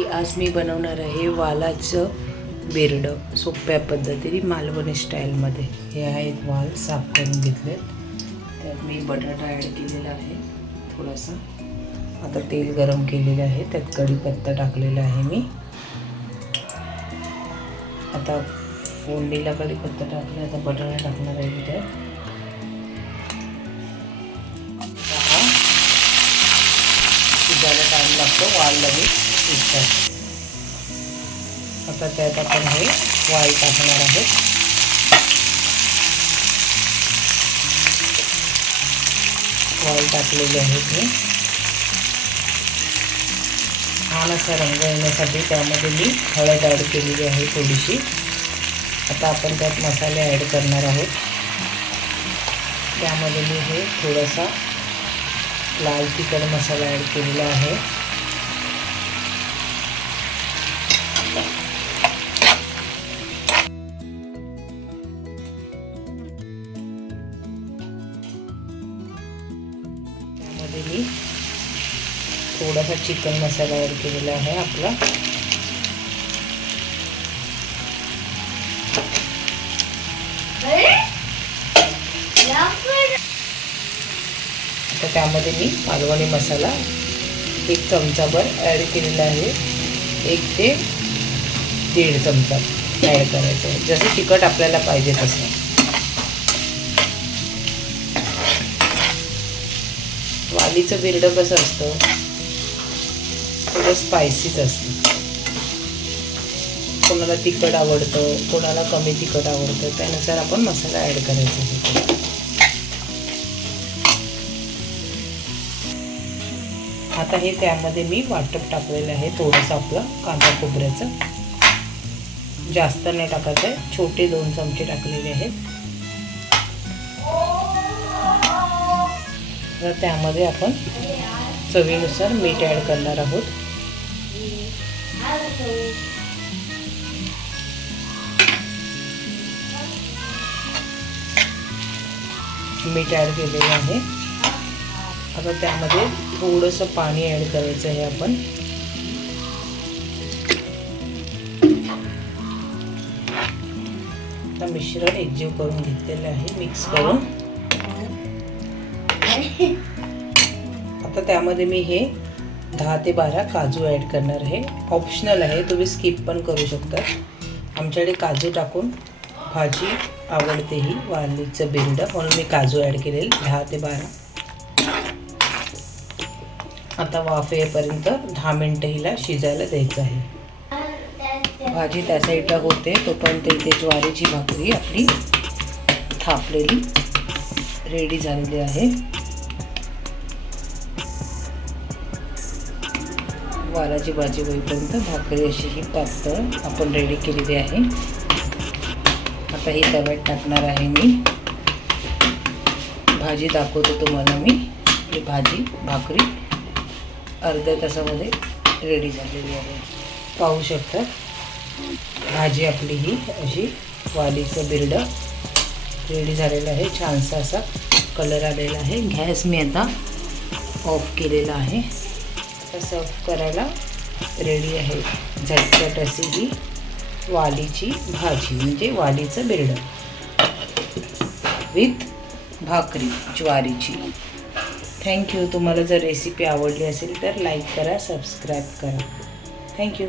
मंडळी, आज मी बनवणार आहे वालाचं बेरडं सोप्या पद्धतीने मालवणी स्टाईलमध्ये. हे आहेत वाल साफ करून घेतलेत. त्यात मी बटाटा ॲड केलेला आहे थोडासा. आता तेल गरम केलेलं आहे, त्यात कढीपत्ता टाकलेला आहे मी. आता फोडणीला कढीपत्ता टाकला, आता बटाटा टाकणार आहे मी त्यात. शिजायला टाईम लागतो, वाल लगेच शिजतात. आता त्यात आपण हे वाल टाकणार आहोत. वाल टाकलेले आहेत मी. छान असा रंग येण्यासाठी त्यामध्ये मी हळद ॲड केलेली आहे थोडीशी. आता आपण त्यात मसाले ॲड करणार आहोत. त्यामध्ये मी हे थोडासा लाल तिखट मसाला ॲड केलेला आहे. त्यामध्ये मी थोडासा चिकन मसाला ॲड केलेला आहे आपला. आता त्यामध्ये मी मालवणी मसाला 1 चमचाभर ॲड केलेला आहे. 1 ते 1.5 चमचा ॲड करायचं आहे, जसं तिखट आपल्याला पाहिजे तसं. वालीचं बेरडं कसं असतं, थोडं स्पायसीच असतं. कोणाला तिखट आवडतं, कोणाला कमी तिखट आवडतं, त्यानुसार आपण मसाला ॲड करायचा आहे. आता हे त्यामध्ये मी वाटप टाकलेलं आहे थोडंसं आपलं कांदा खोबऱ्याचं. जास्त नाही टाकायचं आहे, छोटे 2 चमचे टाकलेले आहेत. तर त्यामध्ये आपण चवीनुसार मीठ ॲड करणार आहोत. मीठ ॲड केलेलं आहे. आता त्यामध्ये थोडंसं पाणी ॲड करायचं आहे आपण. आता मिश्रण एकजीव करून घेतलेलं आहे, मिक्स करून. आता त्यामध्ये मी हे 10 ते 12 काजू ॲड करणार आहे. ऑप्शनल आहे, तुम्ही स्किप पण करू शकता. आमच्याकडे काजू टाकून भाजी आवडते ही वालीचं बेरडं, म्हणून मी काजू ॲड केलेले 10 ते 12. आता वाफ येईपर्यंत 10 मिनटं हिला शिजायला द्यायचं आहे. भाजी त्या साईडला होते, तोपर्यंत इथे ज्वारीची भाकरी आपली थापलेली रेडी झालेली आहे. वालाची भाजी होईपर्यंत भाकरी अशी ही पातळ आपण रेडी केलेली आहे. आता ही तव्यात टाकणार आहे मी. भाजी दाखवतो तुम्हाला मी. ही भाजी भाकरी अर्ध्या तासामध्ये रेडी झालेली आहे. पाहू शकता भाजी आपली ही अशी वालीचं बेरडं रेडी झालेलं आहे. छानसा असा कलर आलेला आहे. गॅस मी आता ऑफ केलेला आहे. आता सर्व करायला रेडी आहे. झटपट अशी ही वालीची भाजी म्हणजे वालीचं बेरडं विथ भाकरी ज्वारीची. थँक्यू. तुम्हाला जर रेसिपी आवडली असेल तर लाईक करा, सबस्क्राईब करा. थँक्यू.